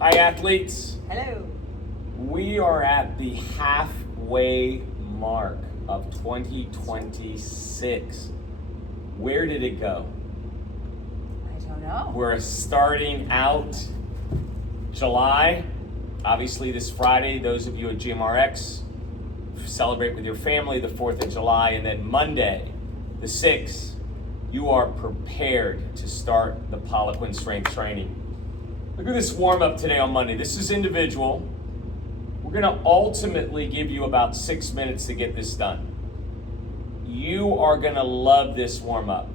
Hi athletes. Hello. We are at the halfway mark of 2026. Where did it go? I don't know. We're starting out July. Obviously this Friday, those of you at GMRX celebrate with your family the 4th of July, and then Monday, the 6th, you are prepared to start the Poliquin strength training. Look at this warm-up today on Monday. This is individual. We're gonna ultimately give you about 6 minutes to get this done. You are gonna love this warm-up.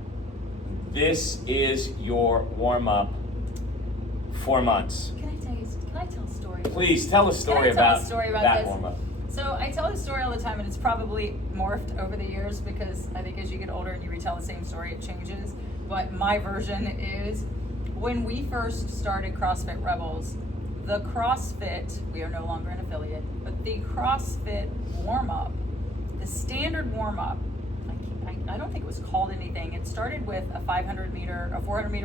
This is your warm-up for months. Can I tell a story? Please tell a story about that warm-up. So I tell this story all the time, and it's probably morphed over the years because I think as you get older and you retell the same story, it changes. But my version is when we first started CrossFit Rebels, the CrossFit, we are no longer an affiliate, but the CrossFit warm-up, the standard warm-up, I don't think it was called anything. It started with a 400 meter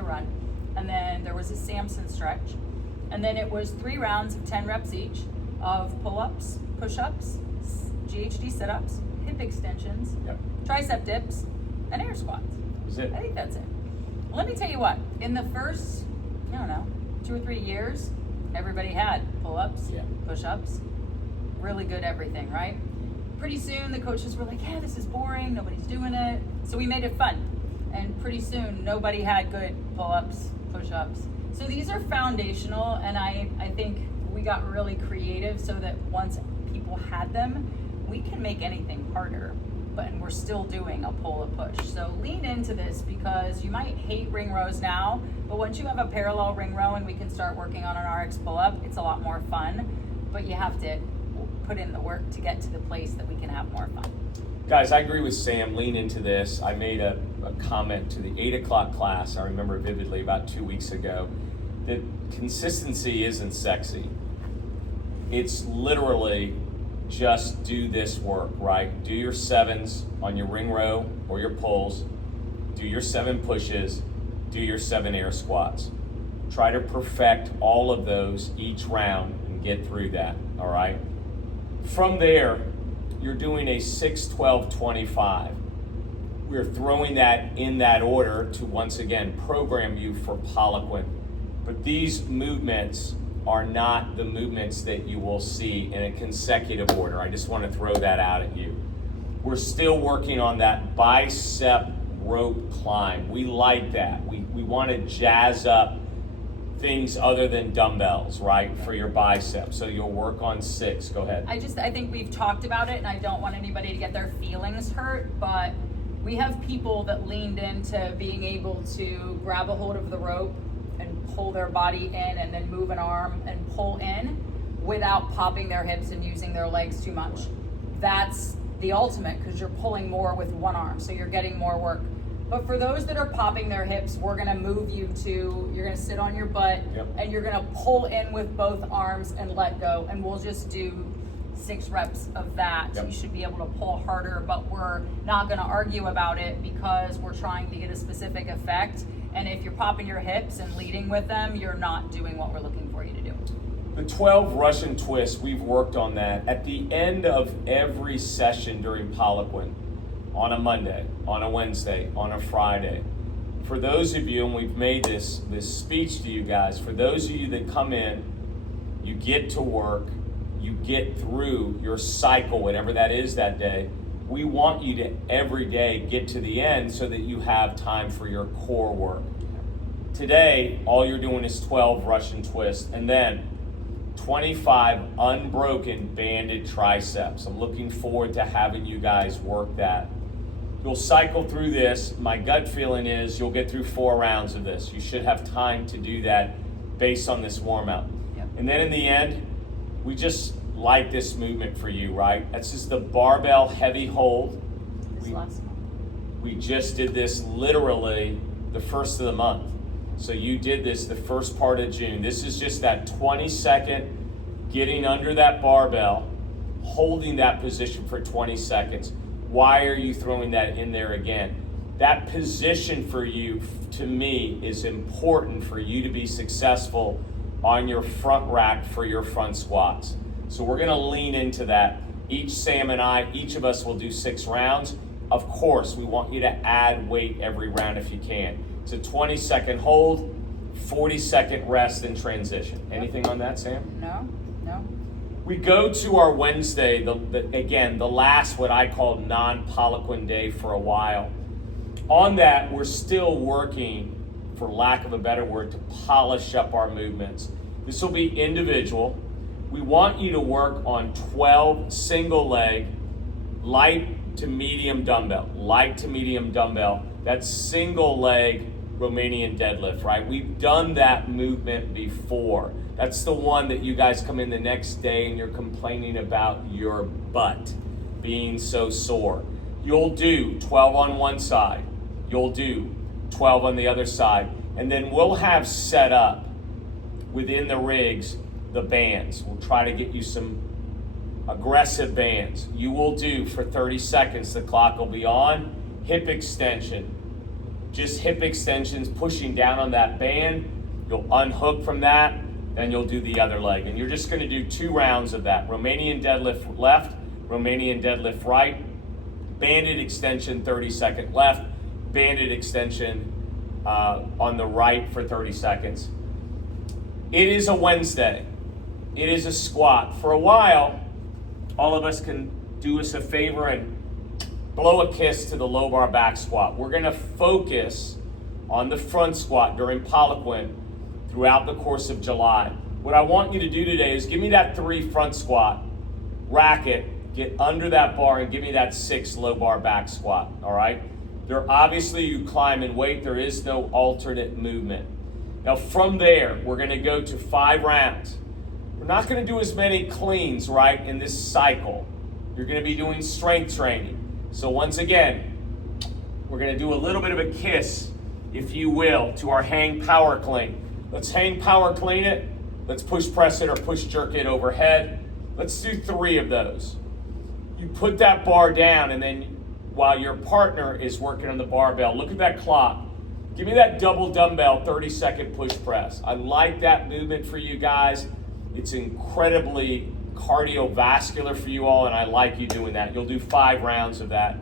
run, and then there was a Samson stretch, and then it was 3 rounds of 10 reps each of pull-ups, push-ups, GHD sit-ups, hip extensions, tricep dips, and air squats. Is it? I think that's it. Let me tell you what, in the first, 2 or 3 years, everybody had pull-ups, push-ups, really good everything, right? Pretty soon the coaches were like, yeah, this is boring, nobody's doing it. So we made it fun. And pretty soon nobody had good pull-ups, push-ups. So these are foundational, and I think we got really creative so that once people had them, we can make anything harder. But we're still doing a pull, a push. So lean into this because you might hate ring rows now, but once you have a parallel ring row and we can start working on an RX pull-up, it's a lot more fun. But you have to put in the work to get to the place that we can have more fun. Guys, I agree with Sam. Lean into this. I made a comment to the 8 o'clock class, I remember vividly about 2 weeks ago, that consistency isn't sexy. It's literally just do this work, right? Do your 7s on your ring row or your pulls, do your 7 pushes, do your 7 air squats. Try to perfect all of those each round and get through that, all right? From there, you're doing a 6, 12, 25. We're throwing that in that order to once again program you for Poliquin. But these movements are not the movements that you will see in a consecutive order. I just want to throw that out at you. We're still working on that bicep rope climb. We like that. We want to jazz up things other than dumbbells, right, for your biceps. So you'll work on 6. Go ahead. I think we've talked about it, and I don't want anybody to get their feelings hurt, but we have people that leaned into being able to grab a hold of the rope and pull their body in and then move an arm and pull in without popping their hips and using their legs too much. That's the ultimate because you're pulling more with one arm, so you're getting more work. But for those that are popping their hips, we're gonna move you to, you're gonna sit on your butt and you're gonna pull in with both arms and let go. And we'll just do 6 reps of that. You should be able to pull harder, but we're not gonna argue about it because we're trying to get a specific effect. And if you're popping your hips and leading with them, you're not doing what we're looking for you to do. The 12 Russian twists, we've worked on that. At the end of every session during Poliquin, on a Monday, on a Wednesday, on a Friday. For those of you, and we've made this speech to you guys, for those of you that come in, you get to work, you get through your cycle, whatever that is that day, we want you to every day get to the end so that you have time for your core work. Today, all you're doing is 12 Russian twists, and then 25 unbroken banded triceps. I'm looking forward to having you guys work that. You'll cycle through this. My gut feeling is you'll get through 4 rounds of this. You should have time to do that based on this warm-up. And then in the end, we just like this movement for you, right? That's just the barbell heavy hold. We just did this literally the first of the month. So you did this the first part of June. This is just that 20-second getting under that barbell, holding that position for 20 seconds. Why are you throwing that in there again? That position for you, to me, is important for you to be successful on your front rack for your front squats. So we're gonna lean into that. Sam and I, each of us will do 6 rounds. Of course, we want you to add weight every round if you can. It's a 20-second hold, 40-second rest and transition. Anything on that, Sam? No. We go to our Wednesday, the last what I call non-Poliquin day for a while. On that, we're still working, for lack of a better word, to polish up our movements. This will be individual. We want you to work on 12 single leg, light to medium dumbbell. That's single leg Romanian deadlift, right? We've done that movement before. That's the one that you guys come in the next day and you're complaining about your butt being so sore. You'll do 12 on one side. You'll do 12 on the other side. And then we'll have set up within the rigs the bands. We'll try to get you some aggressive bands. You will do for 30 seconds, the clock will be on, hip extension. Just hip extensions, pushing down on that band. You'll unhook from that, then you'll do the other leg. And you're just gonna do 2 rounds of that. Romanian deadlift left, Romanian deadlift right, banded extension 30-second left, banded extension on the right for 30 seconds. It is a Wednesday. It is a squat. For a while, all of us can do us a favor and blow a kiss to the low bar back squat. We're gonna focus on the front squat during Poliquin throughout the course of July. What I want you to do today is give me that 3 front squat, rack it, get under that bar and give me that 6 low bar back squat, all right? There, obviously you climb in weight, there is no alternate movement. Now from there, we're gonna go to 5 rounds. We're not gonna do as many cleans, right, in this cycle. You're gonna be doing strength training. So once again, we're gonna do a little bit of a kiss, if you will, to our hang power clean. Let's hang power clean it. Let's push press it or push jerk it overhead. Let's do 3 of those. You put that bar down and then while your partner is working on the barbell, look at that clock. Give me that double dumbbell 30-second push press. I like that movement for you guys. It's incredibly cardiovascular for you all, and I like you doing that. You'll do 5 rounds of that.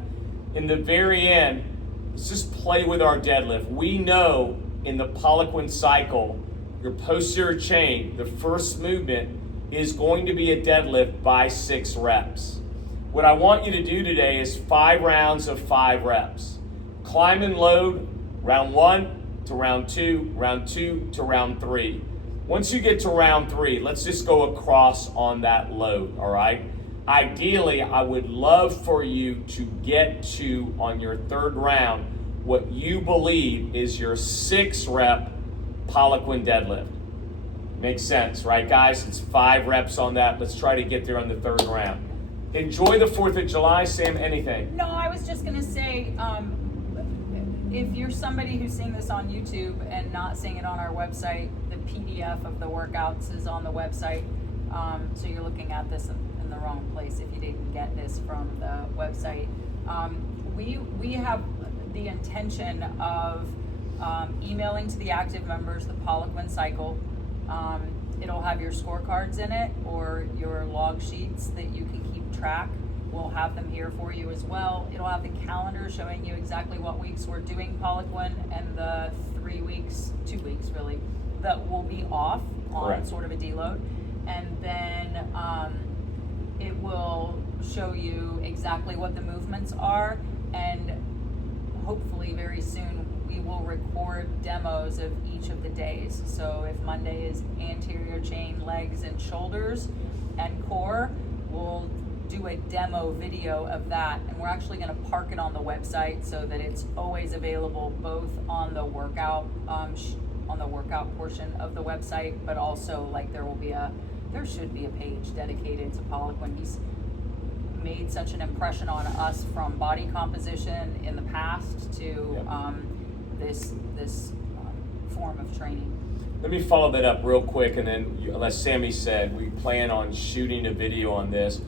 In the very end, let's just play with our deadlift. We know in the Poliquin cycle, your posterior chain, the first movement is going to be a deadlift by 6 reps. What I want you to do today is 5 rounds of 5 reps. Climb and load, round 1 to round 2, round 2 to round 3. Once you get to round 3, let's just go across on that load, all right? Ideally, I would love for you to get to, on your 3rd round, what you believe is your 6 rep Poliquin deadlift. Makes sense, right, guys? It's 5 reps on that. Let's try to get there on the 3rd round. Enjoy the 4th of July, Sam. Anything? No, I was just gonna say, if you're somebody who's seeing this on YouTube and not seeing it on our website, the PDF of the workouts is on the website. So you're looking at this in the wrong place if you didn't get this from the website. We have the intention of emailing to the active members the Poliquin cycle. It'll have your scorecards in it or your log sheets that you can keep track. We'll have them here for you as well. It'll have the calendar showing you exactly what weeks we're doing Poliquin and the 2 weeks really, that will be off on Correct. Sort of a deload. And then it will show you exactly what the movements are, and hopefully very soon we will record demos of each of the days. So if Monday is anterior chain, legs, and shoulders, and core, we'll do a demo video of that, and we're actually going to park it on the website so that it's always available both on the workout on the workout portion of the website, but also like there should be a page dedicated to Poliquin. He's made such an impression on us from body composition in the past to this form of training. Let me follow that up real quick, and then, as Sammy said, we plan on shooting a video on this.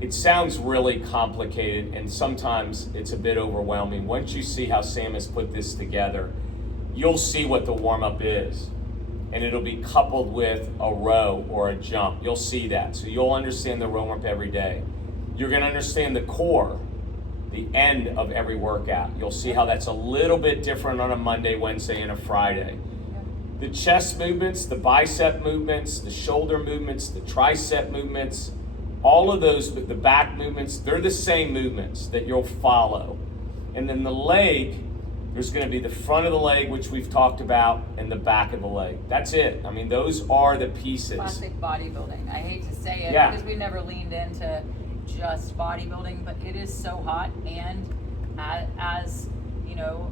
It sounds really complicated, and sometimes it's a bit overwhelming. Once you see how Sam has put this together, you'll see what the warm-up is. and it'll be coupled with a row or a jump. You'll see that. So you'll understand the row warm-up every day. You're gonna understand the core, the end of every workout. You'll see how that's a little bit different on a Monday, Wednesday, and a Friday. The chest movements, the bicep movements, the shoulder movements, the tricep movements, all of those, the back movements, they're the same movements that you'll follow. And then the leg, there's going to be the front of the leg, which we've talked about, and the back of the leg. That's it. I mean, those are the pieces. Classic bodybuilding. I hate to say it Yeah. because we never leaned into just bodybuilding, but it is so hot. And as you know,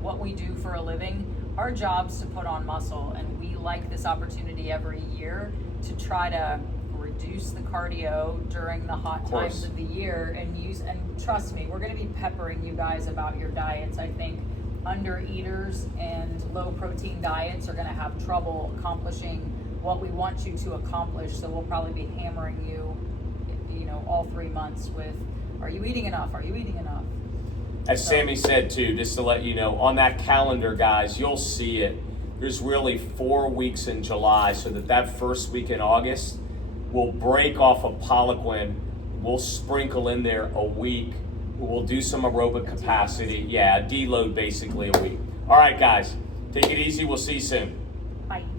what we do for a living, our job's to put on muscle, and we like this opportunity every year to try to reduce the cardio during the hot times of the year and trust me, we're going to be peppering you guys about your diets. I think under eaters and low protein diets are going to have trouble accomplishing what we want you to accomplish, so we'll probably be hammering you all 3 months with, are you eating enough, are you eating enough? As Sammy said too, just to let you know, on that calendar, guys, you'll see it. There's really 4 weeks in July, so that first week in August, we'll break off of Poliquin. We'll sprinkle in there a week. We'll do some aerobic capacity. Yeah, a deload basically a week. All right, guys, take it easy. We'll see you soon. Bye.